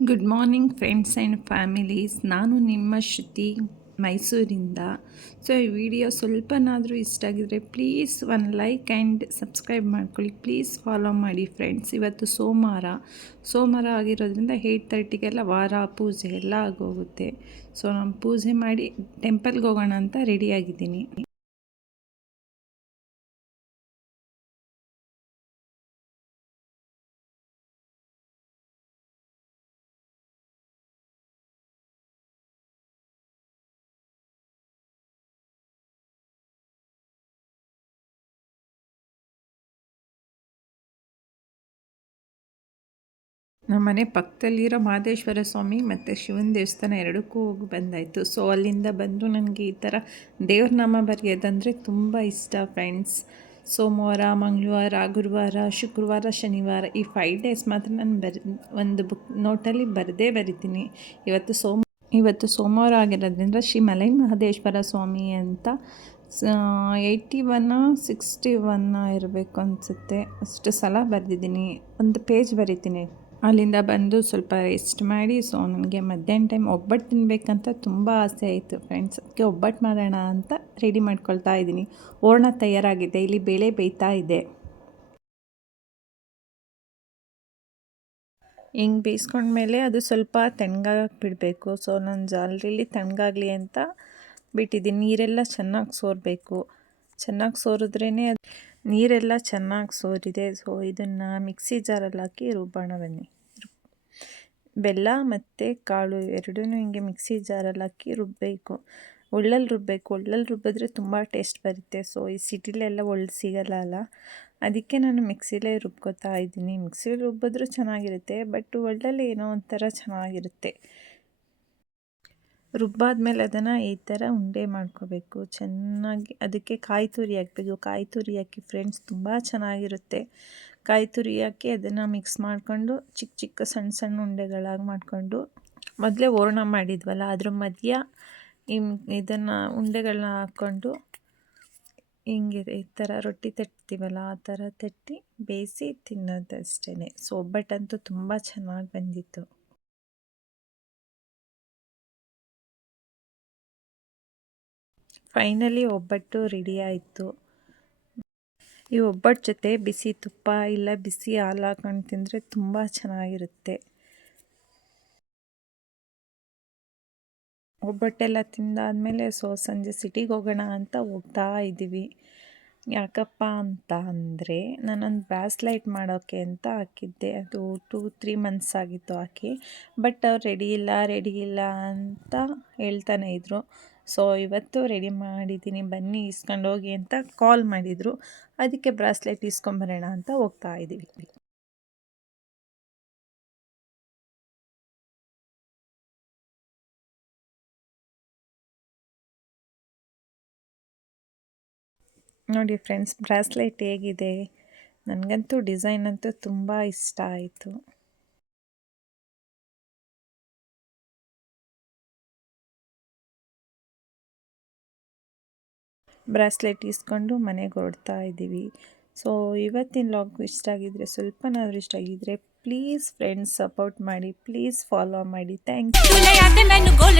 Good morning friends and families ನಾನು ನಿಮ್ಮ ಶ್ರುತಿ ಮೈಸೂರಿಂದ. ಸೊ ಈ ವಿಡಿಯೋ ಸ್ವಲ್ಪನಾದರೂ ಇಷ್ಟ ಆಗಿದ್ರೆ please one like and subscribe ಮಾಡ್ಕೊಳ್ಳಿ. ಪ್ಲೀಸ್ ಫಾಲೋ ಮಾಡಿ ಫ್ರೆಂಡ್ಸ್ ಇವತ್ತು ಸೋಮವಾರ. ಸೋಮವಾರ ಆಗಿರೋದ್ರಿಂದ ಏಯ್ಟ್ ತರ್ಟಿಗೆಲ್ಲ ವಾರ ಪೂಜೆ ಎಲ್ಲ ಆಗೋಗುತ್ತೆ. ಸೊ ನಾನು ಪೂಜೆ ಮಾಡಿ ಟೆಂಪಲ್ಗೆ ಹೋಗೋಣ ಅಂತ ರೆಡಿಯಾಗಿದ್ದೀನಿ ನಮ್ಮ ಮನೆ ಪಕ್ಕದಲ್ಲಿರೋ ಮಹದೇಶ್ವರ ಸ್ವಾಮಿ ಮತ್ತು ಶಿವನ ದೇವಸ್ಥಾನ ಎರಡಕ್ಕೂ ಹೋಗಿ ಬಂದಾಯಿತು. ಸೊ ಅಲ್ಲಿಂದ ಬಂದು ನನಗೆ ಈ ಥರ ದೇವ್ರ ನಾಮ ಬರೆಯೋದಂದರೆ ತುಂಬ ಇಷ್ಟ ಫ್ರೆಂಡ್ಸ್ ಸೋಮವಾರ, ಮಂಗಳವಾರ, ಗುರುವಾರ, ಶುಕ್ರವಾರ, ಶನಿವಾರ ಈ ಫೈವ್ ಡೇಸ್ ಮಾತ್ರ ನಾನು ಬರ್, ಒಂದು ಬುಕ್ ನೋಟಲ್ಲಿ ಬರೆದೇ ಬರಿತೀನಿ. ಇವತ್ತು ಸೋಮ, ಇವತ್ತು ಸೋಮವಾರ ಆಗಿರೋದ್ರಿಂದ ಶ್ರೀ ಮಲೈ ಮಹದೇಶ್ವರ ಸ್ವಾಮಿ ಅಂತ ಏಯ್ಟಿ ಒನ್ನ ಸಿಕ್ಸ್ಟಿ ಒನ್ ಇರಬೇಕು ಅನಿಸುತ್ತೆ. ಅಷ್ಟು ಸಲ ಬರೆದಿದ್ದೀನಿ. ಒಂದು ಪೇಜ್ ಬರಿತೀನಿ. ಅಲ್ಲಿಂದ ಬಂದು ಸ್ವಲ್ಪ ರೆಸ್ಟ್ ಮಾಡಿ ಸೊ ನನಗೆ ಮಧ್ಯಾಹ್ನ ಟೈಮ್ ಒಬ್ಬಟ್ಟು ತಿನ್ನಬೇಕಂತ ತುಂಬ ಆಸೆ ಆಯಿತು ಫ್ರೆಂಡ್ಸ್ ಅದಕ್ಕೆ ಒಬ್ಬಟ್ಟು ಮಾಡೋಣ ಅಂತ ರೆಡಿ ಮಾಡ್ಕೊಳ್ತಾ ಇದ್ದೀನಿ. ಓರಣ ತಯಾರಾಗಿದೆ. ಇಲ್ಲಿ ಬೇಳೆ ಬೇಯ್ತಾ ಇದೆ. ಹಿಂಗೆ ಬೇಯಿಸ್ಕೊಂಡ್ಮೇಲೆ ಅದು ಸ್ವಲ್ಪ ತಣ್ಣಗಾಗಕ್ಕೆ ಬಿಡಬೇಕು ಸೊ ನಾನು ಜಾಲರಿಲಿ ತಣ್ಣಗಾಗಲಿ ಅಂತ ಬಿಟ್ಟಿದ್ದೀನಿ. ನೀರೆಲ್ಲ ಚೆನ್ನಾಗಿ ಸೋರಬೇಕು. ಚೆನ್ನಾಗಿ ಸೋರಿದ್ರೇ ಅದು ನೀರೆಲ್ಲ ಚೆನ್ನಾಗಿ ಸೋರಿದೆ. ಸೊ ಇದನ್ನು ಮಿಕ್ಸಿ ಜಾರಲ್ಲಿ ಹಾಕಿ ರುಬ್ಬೋಣ ಬನ್ನಿ. ಬೆಲ್ಲ ಮತ್ತು ಕಾಳು ಎರಡೂ ಹಿಂಗೆ ಮಿಕ್ಸಿ ಜಾರಲ್ಲಿ ಹಾಕಿ ರುಬ್ಬಬೇಕು ಒಳ್ಳಲ್ಲಿ ರುಬ್ಬಬೇಕು ಒಳ್ಳಲ್ಲಿ ರುಬ್ಬಿದ್ರೆ ತುಂಬ ಟೇಸ್ಟ್ ಬರುತ್ತೆ. ಸೊ ಈ ಸಿಟಿಲೆಲ್ಲ ಒಳ್ಳೆ ಸಿಗಲ್ಲ ಅಲ್ಲ. ಅದಕ್ಕೆ ನಾನು ಮಿಕ್ಸಿಲೇ ರುಬ್ಕೋತಾ ಇದ್ದೀನಿ. ಮಿಕ್ಸಿಲಿ ರುಬ್ಬಿದ್ರೂ ಚೆನ್ನಾಗಿರುತ್ತೆ. ಬಟ್ ಒಳ್ಳಲ್ಲಿ ಏನೋ ಒಂಥರ ಚೆನ್ನಾಗಿರುತ್ತೆ. ರುಬ್ಬಾದ್ಮೇಲೆ ಅದನ್ನು ಈ ಥರ ಉಂಡೆ ಮಾಡ್ಕೋಬೇಕು. ಚೆನ್ನಾಗಿ ಅದಕ್ಕೆ ಕಾಯಿ ತುರಿ ಹಾಕಬೇಕು. ಕಾಯಿ ತುರಿ ಹಾಕಿ ಫ್ರೆಂಡ್ಸ್ ತುಂಬ ಚೆನ್ನಾಗಿರುತ್ತೆ. ಕಾಯಿ ತುರಿ ಹಾಕಿ ಅದನ್ನು ಮಿಕ್ಸ್ ಮಾಡಿಕೊಂಡು ಚಿಕ್ಕ ಚಿಕ್ಕ ಸಣ್ಣ ಸಣ್ಣ ಉಂಡೆಗಳಾಗಿ ಮಾಡಿಕೊಂಡು ಮೊದಲೇ ಹೂರ್ಣ ಮಾಡಿದ್ವಲ್ಲ, ಅದ್ರ ಮಧ್ಯ ಇದನ್ನು ಉಂಡೆಗಳನ್ನ ಹಾಕ್ಕೊಂಡು ಹಿಂಗೆ ಈ ಥರ ರೊಟ್ಟಿ ತಟ್ತೀವಲ್ಲ, ಆ ಥರ ತಟ್ಟಿ ಬೇಯಿಸಿ ತಿನ್ನೋದಷ್ಟೇ ಸೊ ಒಬ್ಬಟ್ಟಂತೂ ತುಂಬ ಚೆನ್ನಾಗಿ ಬಂದಿತ್ತು. ಫೈನಲಿ ಒಬ್ಬಟ್ಟು ರೆಡಿ ಆಯಿತು. ಈ ಒಬ್ಬಟ್ಟು ಜೊತೆ ಬಿಸಿ ತುಪ್ಪ ಇಲ್ಲ ಬಿಸಿ ಹಾಲು ಹಾಕೊಂಡು ತಿಂದರೆ ತುಂಬ ಚೆನ್ನಾಗಿರುತ್ತೆ. ಒಬ್ಬಟ್ಟೆಲ್ಲ ತಿಂದಾದಮೇಲೆ ಸೊ, ಸಂಜೆ ಸಿಟಿಗೆ ಹೋಗೋಣ ಅಂತ ಹೋಗ್ತಾ ಇದ್ದೀವಿ. ಯಾಕಪ್ಪ ಅಂತ ಅಂದರೆ ನಾನೊಂದು ಬ್ರಾಸ್ಲೈಟ್ ಮಾಡೋಕ್ಕೆ ಅಂತ ಹಾಕಿದ್ದೆ. ಅದು ಟೂ ತ್ರೀ ಮಂತ್ಸ್ ಆಗಿತ್ತು ಹಾಕಿ. ಬಟ್ ಅವ್ರು ರೆಡಿ ಇಲ್ಲ ರೆಡಿ ಇಲ್ಲ ಅಂತ ಹೇಳ್ತಾನೆ ಇದ್ದರು ಸೊ, ಇವತ್ತು ರೆಡಿ ಮಾಡಿದ್ದೀನಿ. ಬನ್ನಿ, ಇಸ್ಕೊಂಡು ಹೋಗಿ ಅಂತ ಕಾಲ್ ಮಾಡಿದರು. ಅದಕ್ಕೆ ಬ್ರಾಸ್ಲೆಟ್ ಇಸ್ಕೊಂಬರೋಣ ಅಂತ ಹೋಗ್ತಾ ಇದ್ದೀವಿ ನೋಡಿ ಫ್ರೆಂಡ್ಸ್ ಬ್ರಾಸ್ಲೆಟ್ ಹೇಗಿದೆ. ನನಗಂತೂ ಡಿಸೈನ್ ಅಂತೂ ತುಂಬ ಇಷ್ಟ ಆಯಿತು. ಬ್ರಾಸ್ಲೆಟ್ ಇಸ್ಕೊಂಡು ಮನೆಗೆ ಹೊರಡ್ತಾ ಇದ್ದೀವಿ. ಸೊ ಇವತ್ತಿನ ಲಾಗ್ ಇಷ್ಟ ಆಗಿದ್ರೆ ಸ್ವಲ್ಪನಾದರೂ ಇಷ್ಟ ಆಗಿದ್ರೆ ಪ್ಲೀಸ್ ಫ್ರೆಂಡ್ಸ್ ಸಪೋರ್ಟ್ ಮಾಡಿ ಪ್ಲೀಸ್ ಫಾಲೋ ಮಾಡಿ. Thank you